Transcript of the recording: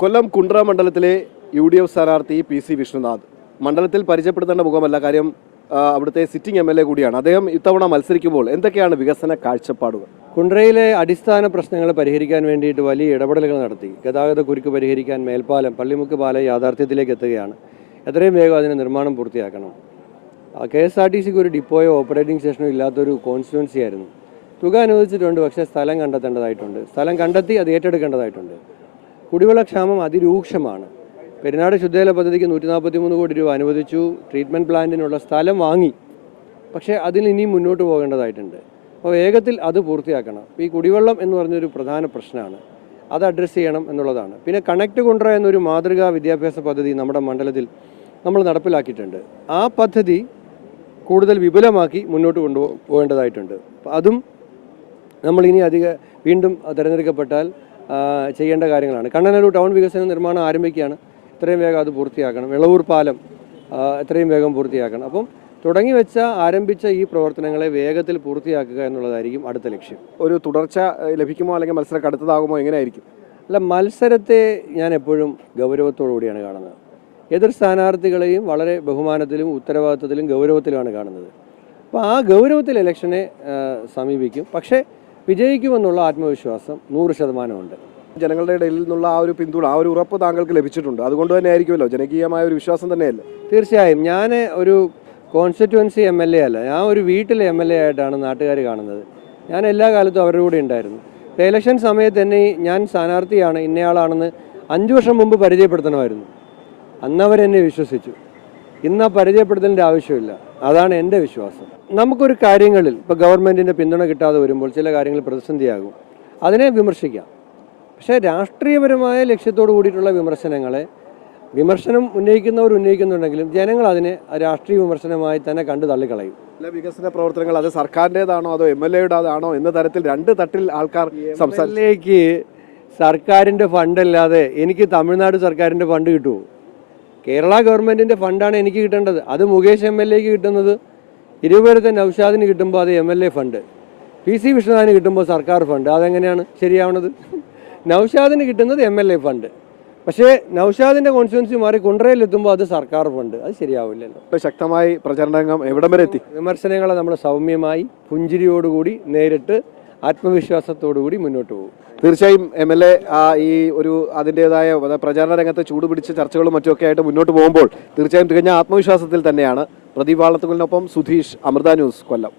കൊല്ലം കുണ്ട്ര മണ്ഡലത്തിലെ UDF സ്ഥാനാർത്ഥി PC Vishnunath മണ്ഡലത്തിൽ പരിചയപ്പെടുത്തേണ്ട മുഖമല്ല, കാര്യം അവിടുത്തെ സിറ്റിംഗ് MLA കൂടിയാണ്. അദ്ദേഹം ഇത്തവണ മത്സരിക്കുമ്പോൾ എന്തൊക്കെയാണ് വികസന കാഴ്ചപ്പാടുകൾ? കുണ്ട്രയിലെ അടിസ്ഥാന പ്രശ്നങ്ങൾ പരിഹരിക്കാൻ വേണ്ടിയിട്ട് വലിയ ഇടപെടലുകൾ നടത്തി. ഗതാഗത കുരുക്ക് പരിഹരിക്കാൻ മേൽപ്പാലം, പള്ളിമുക്ക് പാലം യാഥാർത്ഥ്യത്തിലേക്ക് എത്തുകയാണ്. എത്രയും വേഗം അതിന് നിർമ്മാണം പൂർത്തിയാക്കണം. KSRTCക്ക് ഒരു ഡിപ്പോയോ ഓപ്പറേറ്റിംഗ് സ്റ്റേഷനോ ഇല്ലാത്തൊരു കോൺസ്റ്റിറ്റ്യുവൻസി ആയിരുന്നു. തുക അനുവദിച്ചിട്ടുണ്ട്, പക്ഷേ സ്ഥലം കണ്ടെത്തേണ്ടതായിട്ടുണ്ട്. സ്ഥലം കണ്ടെത്തി അത് ഏറ്റെടുക്കേണ്ടതായിട്ടുണ്ട്. കുടിവെള്ളക്ഷാമം അതിരൂക്ഷമാണ്. പെരിനാട് ശുദ്ധജല പദ്ധതിക്ക് 143 കോടി രൂപ അനുവദിച്ചു. ട്രീറ്റ്മെൻറ്റ് പ്ലാന്റിനുള്ള സ്ഥലം വാങ്ങി, പക്ഷേ അതിൽ ഇനിയും മുന്നോട്ട് പോകേണ്ടതായിട്ടുണ്ട്. അപ്പോൾ വേഗത്തിൽ അത് പൂർത്തിയാക്കണം. ഈ കുടിവെള്ളം എന്ന് പറഞ്ഞൊരു പ്രധാന പ്രശ്നമാണ്, അത് അഡ്രസ്സ് ചെയ്യണം എന്നുള്ളതാണ്. പിന്നെ കണക്ട് കുണ്ട്ര എന്നൊരു മാതൃകാ വിദ്യാഭ്യാസ പദ്ധതി നമ്മുടെ മണ്ഡലത്തിൽ നമ്മൾ നടപ്പിലാക്കിയിട്ടുണ്ട്. ആ പദ്ധതി കൂടുതൽ വിപുലമാക്കി മുന്നോട്ട് കൊണ്ടുപോകേണ്ടതായിട്ടുണ്ട്. അതും നമ്മൾ ഇനി വീണ്ടും തിരഞ്ഞെടുക്കപ്പെട്ടാൽ ചെയ്യേണ്ട കാര്യങ്ങളാണ്. കണ്ണനല്ലൂർ ടൗൺ വികസന നിർമ്മാണം ആരംഭിക്കുകയാണ്. എത്രയും വേഗം അത് പൂർത്തിയാക്കണം. വെളവൂർ പാലം എത്രയും വേഗം പൂർത്തിയാക്കണം. അപ്പം ആരംഭിച്ച ഈ പ്രവർത്തനങ്ങളെ വേഗത്തിൽ പൂർത്തിയാക്കുക എന്നുള്ളതായിരിക്കും അടുത്ത ലക്ഷ്യം. ഒരു തുടർച്ച ലഭിക്കുമോ, അല്ലെങ്കിൽ മത്സരം കടുത്തതാകുമോ, എങ്ങനെയായിരിക്കും? അല്ല, മത്സരത്തെ ഞാൻ എപ്പോഴും ഗൗരവത്തോടു കൂടിയാണ് കാണുന്നത്. എതിർ സ്ഥാനാർത്ഥികളെയും വളരെ ബഹുമാനത്തിലും ഉത്തരവാദിത്വത്തിലും ഗൗരവത്തിലുമാണ് കാണുന്നത്. അപ്പോൾ ആ ഗൗരവത്തിൽ ഇലക്ഷനെ സമീപിക്കും. പക്ഷേ വിജയിക്കുമെന്നുള്ള ആത്മവിശ്വാസം 100% ഉണ്ട്. ജനങ്ങളുടെ ഇടയിൽ നിന്നുള്ള ആ ഒരു പിന്തുണ, ആ ഒരു ഉറപ്പ് താങ്കൾക്ക് ലഭിച്ചിട്ടുണ്ട്. അതുകൊണ്ട് തന്നെ ആയിരിക്കുമല്ലോ, ജനകീയമായ ഒരു വിശ്വാസം തന്നെയല്ലേ? തീർച്ചയായും. ഞാൻ ഒരു കോൺസ്റ്റിറ്റ്യുവൻസി MLA അല്ല, ഞാൻ ഒരു വീട്ടിലെ MLA ആയിട്ടാണ് നാട്ടുകാർ കാണുന്നത്. ഞാൻ എല്ലാ കാലത്തും അവരുടെ കൂടെ ഉണ്ടായിരുന്നു. ഇലക്ഷൻ സമയത്ത് തന്നെ ഞാൻ സ്ഥാനാർത്ഥിയാണ്, ഇന്നയാളാണെന്ന് 5 വർഷം മുമ്പ് പരിചയപ്പെടുത്തണമായിരുന്നു. അന്നവരെന്നെ വിശ്വസിച്ചു. ഇന്ന് ആ പരിചയപ്പെടുത്തലിൻ്റെ ആവശ്യമില്ല. അതാണ് എൻ്റെ വിശ്വാസം. നമുക്കൊരു കാര്യങ്ങളിൽ ഇപ്പോൾ ഗവൺമെൻറ്റിൻ്റെ പിന്തുണ കിട്ടാതെ വരുമ്പോൾ ചില കാര്യങ്ങൾ പ്രതിസന്ധിയാകും, അതിനെ വിമർശിക്കാം. പക്ഷേ രാഷ്ട്രീയപരമായ ലക്ഷ്യത്തോടു കൂടിയിട്ടുള്ള വിമർശനം ഉന്നയിക്കുന്നവർ ഉന്നയിക്കുന്നുണ്ടെങ്കിലും ജനങ്ങൾ അതിനെ രാഷ്ട്രീയ വിമർശനമായി തന്നെ കണ്ടു തള്ളിക്കളയും. വികസന പ്രവർത്തനങ്ങൾ അത് സർക്കാരിൻ്റെതാണോ അതോ MLAയുടേതാണോ എന്ന തരത്തിൽ 2 തട്ടിൽ ആൾക്കാർ സംസ്ഥാനത്തിലേക്ക് സർക്കാരിൻ്റെ ഫണ്ടല്ലാതെ എനിക്ക് തമിഴ്നാട് സർക്കാരിൻ്റെ ഫണ്ട് കിട്ടുമോ? കേരള ഗവൺമെൻറ്റിൻ്റെ ഫണ്ടാണ് എനിക്ക് കിട്ടേണ്ടത്. അത് മുകേഷ് MLAക്ക് കിട്ടുന്നത്, ഇരുവരത്തെ നൗഷാദിന് കിട്ടുമ്പോൾ അത് MLA ഫണ്ട്, PC വിഷ്ണുനാഥിന് കിട്ടുമ്പോൾ സർക്കാർ ഫണ്ട്. അതെങ്ങനെയാണ് ശരിയാവുന്നത്? നൗഷാദിന് കിട്ടുന്നത് MLA ഫണ്ട്, പക്ഷേ നൗഷാദിൻ്റെ കോൺസ്റ്റിറ്റ്യുവൻസി മാറി കുണ്ട്രയിലെത്തുമ്പോൾ അത് സർക്കാർ ഫണ്ട്. അത് ശരിയാവില്ലല്ലോ. ശക്തമായി പ്രചരണം എവിടം വരെ എത്തി? വിമർശനങ്ങളെ നമ്മൾ സൗമ്യമായി പുഞ്ചിരിയോടുകൂടി നേരിട്ട് ആത്മവിശ്വാസത്തോടുകൂടി മുന്നോട്ട് പോകും. തീർച്ചയായും MLA ഈ ഒരു അതിൻ്റെതായ പ്രചാരണ രംഗത്ത് ചൂടുപിടിച്ച ചർച്ചകളും മറ്റുമൊക്കെ ആയിട്ട് മുന്നോട്ട് പോകുമ്പോൾ തീർച്ചയായും തികഞ്ഞ ആത്മവിശ്വാസത്തിൽ തന്നെയാണ്. പ്രദീപ് വാളത്തുകുലിനൊപ്പം സുധീഷ്, അമൃത ന്യൂസ്, കൊല്ലം.